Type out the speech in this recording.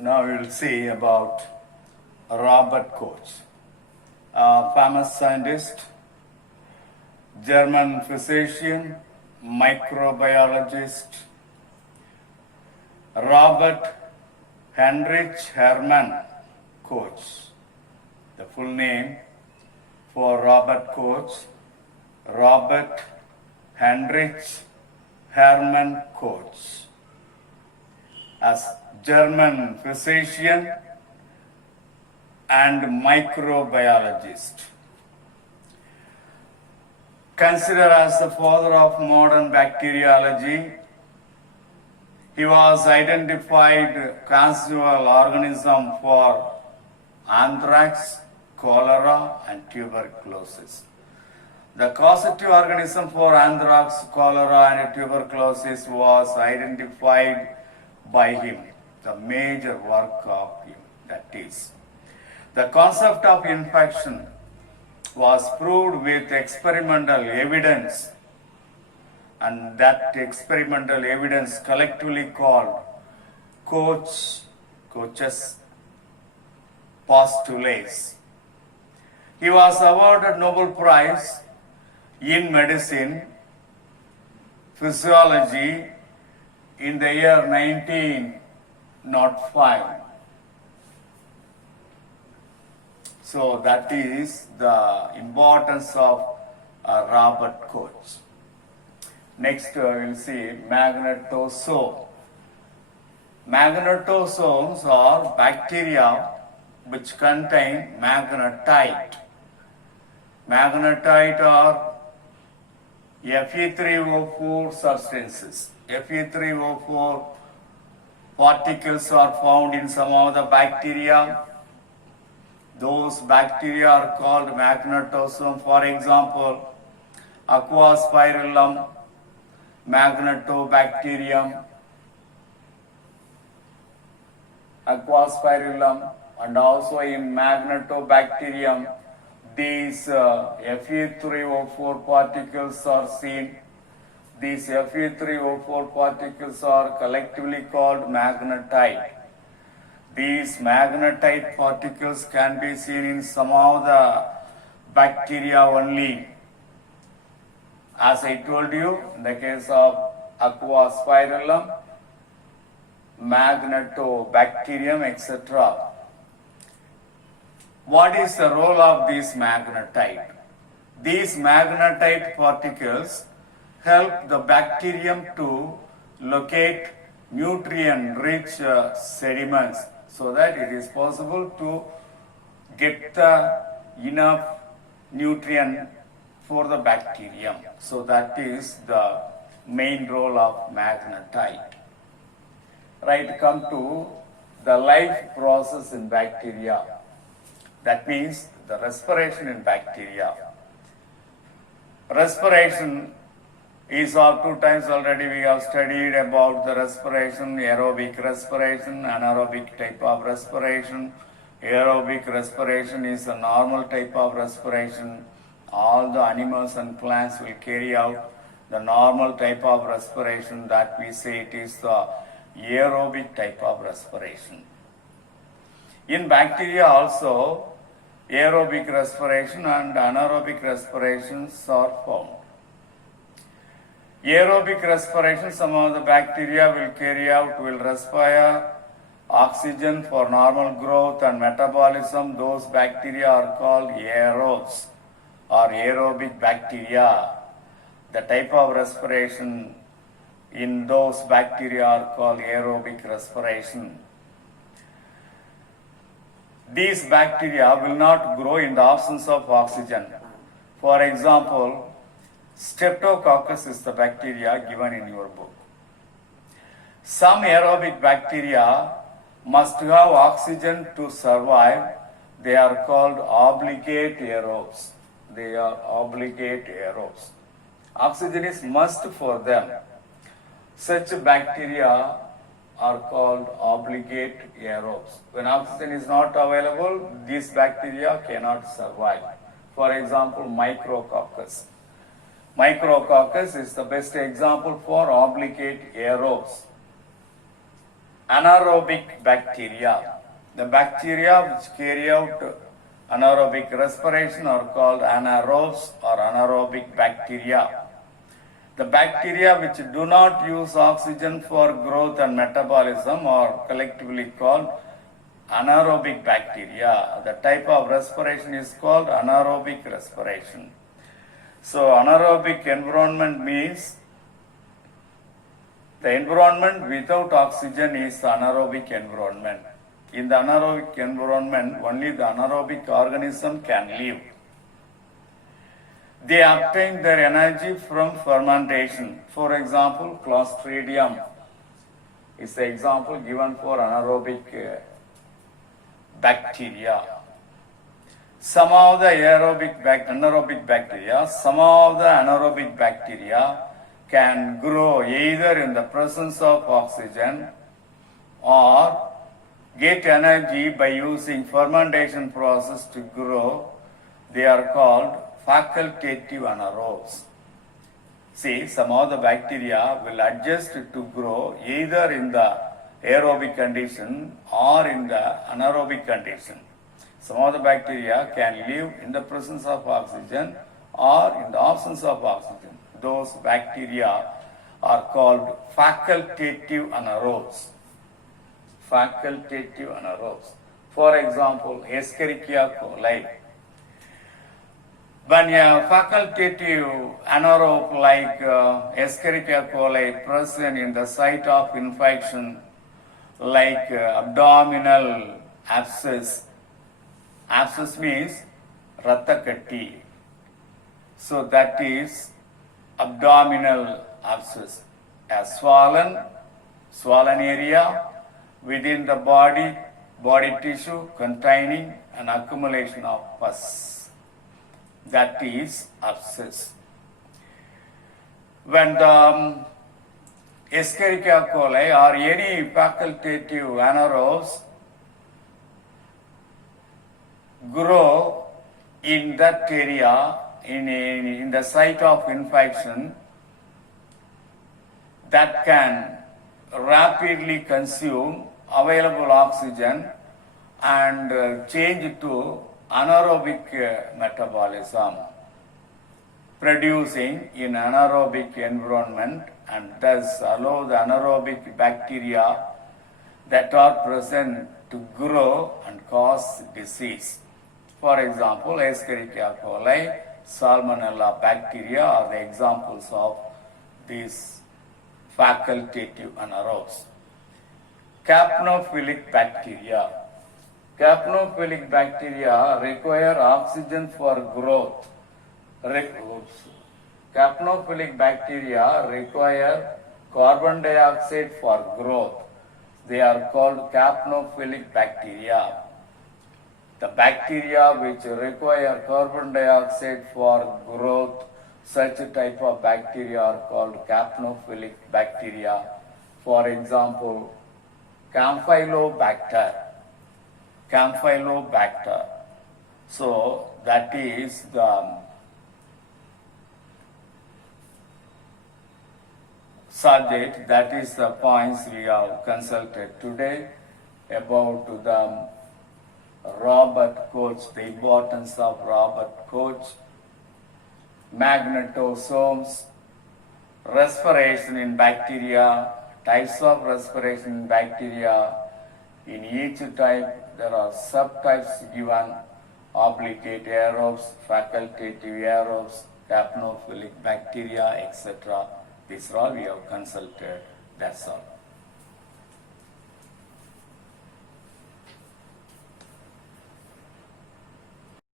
Now we will see about Robert Koch, a famous scientist, German physician, microbiologist. Robert Heinrich Hermann Koch. The full name for Robert Koch, Robert Heinrich Hermann Koch. As German physician and microbiologist. Considered as the father of modern bacteriology, he was identified casual organism for anthrax, cholera, and tuberculosis. The causative organism for anthrax, cholera, and tuberculosis was identified by him, the major work of him, that is. The concept of infection was proved with experimental evidence, and that experimental evidence collectively called Koch's postulates. He was awarded Nobel Prize in Medicine, Physiology in the year 1905. So that is the importance of Robert Koch. Next we will see magnetosome. Magnetosomes are bacteria which contain magnetite. Magnetite are Fe3O4 substances. Fe3O4 particles are found in some of the bacteria. Those bacteria are called magnetosome. For example, Aquaspirillum, Magnetobacterium, Aquaspirillum, and also in Magnetobacterium, these Fe3O4 particles are seen. These Fe3O4 particles are collectively called magnetite. These magnetite particles can be seen in some of the bacteria only. As I told you, in the case of Aquaspirillum, Magnetobacterium, etc. What is the role of these magnetite? These magnetite particles help the bacterium to locate nutrient-rich sediments so that it is possible to get the enough nutrient for the bacterium. So that is the main role of magnetite. Right, come to the life process in bacteria. That means the respiration in bacteria. Respiration is of two times already we have studied about the respiration, aerobic respiration, anaerobic type of respiration. Aerobic respiration is a normal type of respiration. All the animals and plants will carry out the normal type of respiration, that we say it is the aerobic type of respiration. In bacteria also, aerobic respiration and anaerobic respirations are found. Aerobic respiration, some of the bacteria will respire oxygen for normal growth and metabolism. Those bacteria are called aerobes or aerobic bacteria. The type of respiration in those bacteria are called aerobic respiration. These bacteria will not grow in the absence of oxygen. For example, Streptococcus is the bacteria given in your book. Some aerobic bacteria must have oxygen to survive. They are called obligate aerobes. They are obligate aerobes. Oxygen is must for them. Such bacteria are called obligate aerobes. When oxygen is not available, these bacteria cannot survive. For example, Micrococcus. Micrococcus is the best example for obligate aerobes. anaerobic bacteria. The bacteria which carry out anaerobic respiration are called anaerobes or anaerobic bacteria. The bacteria which do not use oxygen for growth and metabolism are collectively called anaerobic bacteria. The type of respiration is called anaerobic respiration. So anaerobic environment means the environment without oxygen is the anaerobic environment. In the anaerobic environment, only the anaerobic organism can live. They obtain their energy from fermentation. For example, Clostridium is the example given for anaerobic bacteria. Some of the anaerobic bacteria, some of the anaerobic bacteria can grow either in the presence of oxygen or get energy by using fermentation process to grow. They are called facultative anaerobes. See, some of the bacteria will adjust to grow either in the aerobic condition or in the anaerobic condition. Some of the bacteria can live in the presence of oxygen or in the absence of oxygen. Those bacteria are called facultative anaerobes. Facultative anaerobes. For example, Escherichia coli. When a facultative anaerobe like Escherichia coli present in the site of infection, like abdominal abscess, abscess means rathakatti. So that is abdominal abscess, a swollen area within the body tissue containing an accumulation of pus. That is abscess. When the Escherichia coli or any facultative anaerobes grow in that area, in the site of infection, that can rapidly consume available oxygen and change to anaerobic metabolism, producing in anaerobic environment, and thus allow the anaerobic bacteria that are present to grow and cause disease. For example, Escherichia coli, Salmonella bacteria are the examples of these facultative anaerobes. Capnophilic bacteria. Capnophilic bacteria require oxygen for growth. Capnophilic bacteria require carbon dioxide for growth. They are called capnophilic bacteria. The bacteria which require carbon dioxide for growth, such type of bacteria are called capnophilic bacteria. For example, Campylobacter. So that is the subject, that is the points we have consulted today about the Robert Koch, the importance of Robert Koch, magnetosomes, respiration in bacteria, types of respiration in bacteria. In each type, there are subtypes given: obligate aerobes, facultative aerobes, capnophilic bacteria, etc. These are all we have consulted. That's all.